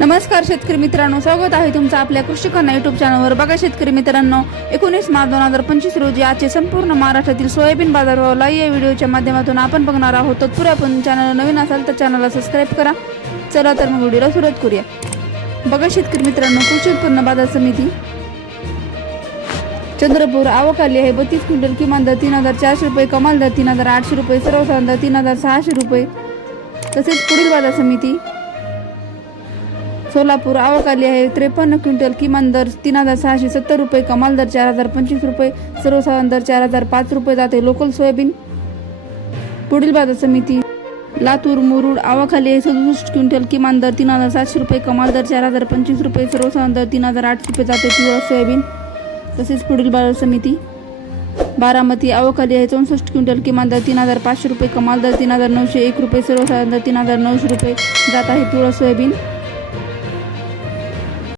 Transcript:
नमस्कार शेतकरी मित्रांनो स्वागत आहे तुमचं आपल्या कृषी कन्या युट्यूब चॅनलवर बघा शेतकरी मित्रांनो एकोणीस मार्च दोन हजार पंचवीस रोजी आजचे संपूर्ण महाराष्ट्रातील सोयाबीन बाजारभाव या व्हिडिओच्या माध्यमातून आपण बघणार आहोत. तत्पूर्वी आपण चॅनल नवीन असाल तर चॅनलला सबस्क्राईब करा. चला तर मग व्हिडिओला सुरुवात करूया. बघा शेतकरी मित्रांनो कृषी उत्पन्न बाजार समिती. चंद्रपूर आवक आली आहे. बत्तीस क्विंटल किमान दर तीन हजार चारशे रुपये कमाल दर तीन हजार आठशे रुपये सर्वसाधारण दर तीन हजार सहाशे रुपये. तसेच पुढील बाजार समिती. सोलापूर आवक आली आहे. त्रेपन्न क्विंटल किमान दर तीन हजार सहाशे सत्तर रुपये कमाल दर चार हजार पंचवीस रुपये सर्वसाधारण दर चार हजार पाच रुपये जाते. Local soybean. पुढील बाजार समिती. लातूर मुरुड आवाखाली आहे. सदुसष्ट क्विंटल किमान दर तीन हजार सातशे रुपये कमाल दर चार हजार पंचवीस रुपये सर्वसाधारण दर तीन हजार आठ रुपये जाते. पिवळा सोयाबीन. तसेच पुढील बाजार समिती. बारामती आवक आहे. चौसष्ट क्विंटल किमान दर तीन हजार पाचशे रुपये कमाल दर तीन हजार नऊशे एक रुपये सर्वसाधारण दर तीन हजार नऊशे रुपये जात आहे. पिवळा सोयाबीन.